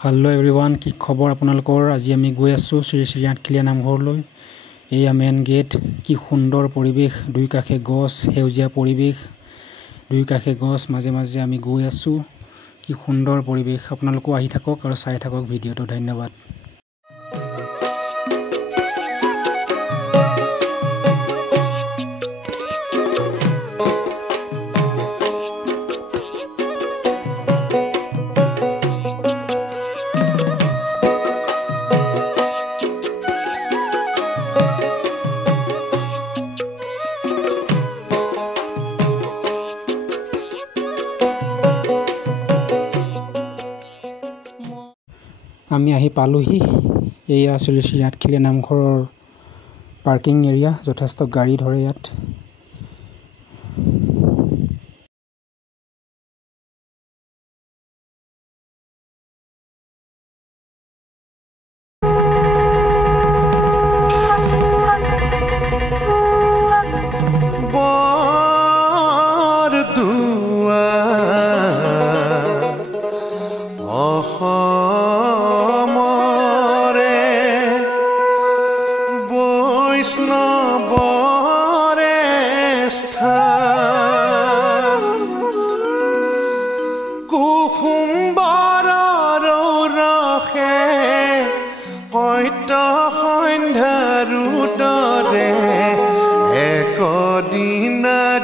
Hello everyone की खबर आपनालोकर आज आमी गई आसो श्री श्री आठखिलीया नामघरলৈ एया मेन गेट की सुंदर परिवेश दुई काषे गछ सेउजिया परिवेश दुई काषे गछ माजे माजे आमी गई आसो की सुंदर परिवेश आपनालोको आहि थाকক आरो चाइ थाকক भिडिओটো धन्यवाद। आमी आहि पालोहि एया श्री श्री आठखिलीया नामघৰৰ पार्किंग एरिया যথেষ্ট गाड़ी धरे यात।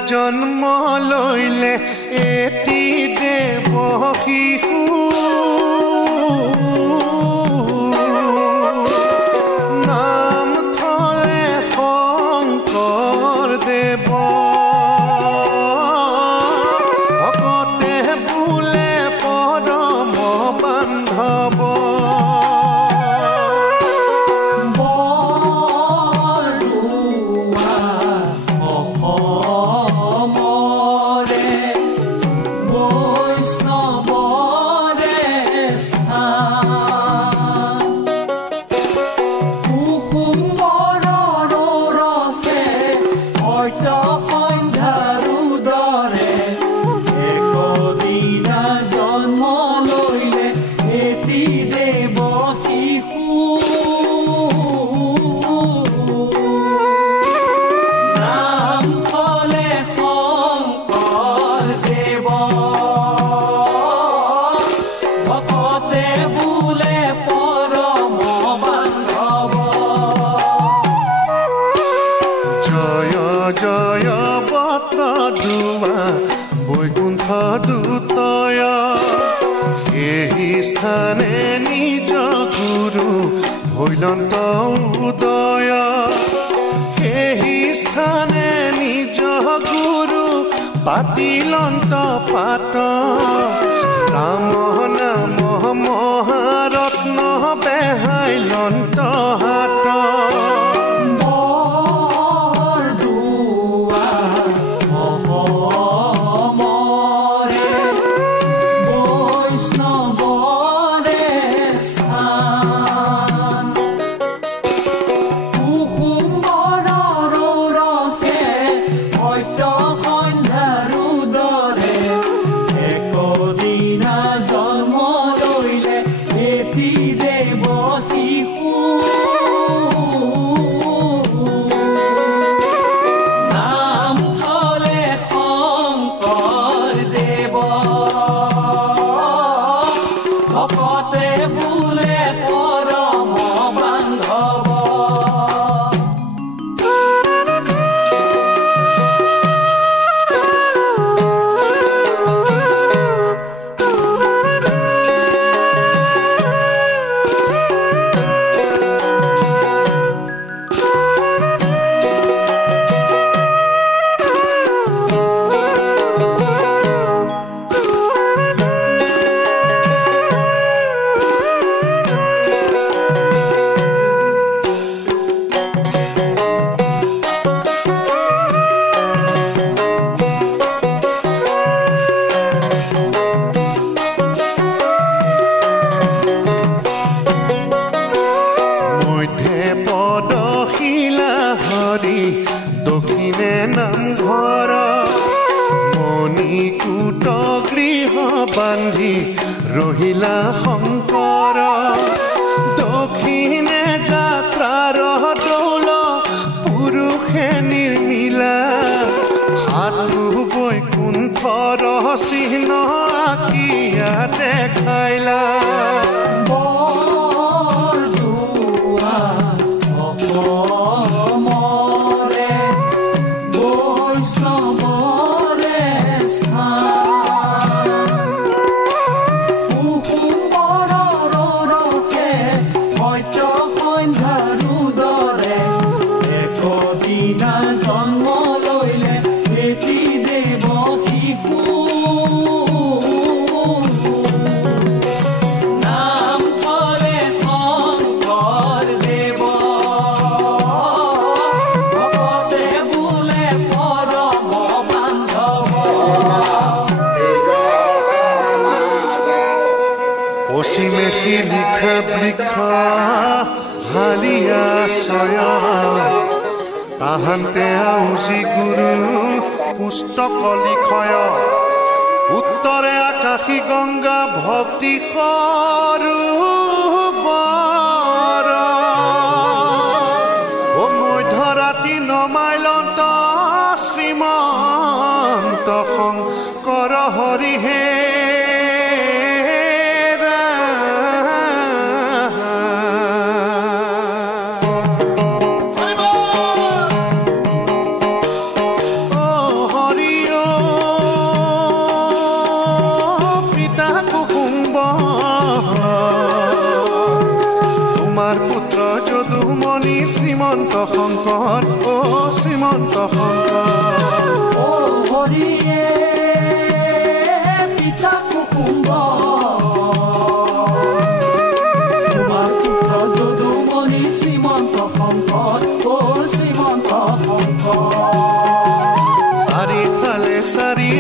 जन्म लैले एटी देव शिशु नाम थले शंकर देव भकते बोले परम बांधव जय पत्र दुआ बैकुंठ दूतय एहि स्थाने निज गुरु भैलंत उदय एहि स्थाने निज गुरु पातिलंत पाट राम नाम महारत्न बेहाइलंत हाट শংকৰ দক্ষিণে যাত্ৰাৰ দৌল পুৰুষে নিৰ্মিলা হাতু বৈকুণ্ঠৰ চিহ্ন আঁকিয়া দেখাইলা পশ্চিমে শিলিখা বৃক্ষ হালিয়া ছয়া তাহান্তে আউজি গুৰু পুস্তক লিখয় উত্তৰে আকাশী গংগা ভক্তি সৰোবৰ ও মধ্যৰাতি নমাইলন্ত শ্ৰীমন্ত শংকৰ হৰিহে শ্ৰীমন্ত শংকৰ ও শ্ৰীমন্ত শংকৰ ও হৰিয়ে পিতা কুকুম্ব তোমাৰ পুত্ৰ যদুমণি শ্ৰীমন্ত শংকৰ ও শ্ৰীমন্ত শংকৰ চাৰিফালে চাৰি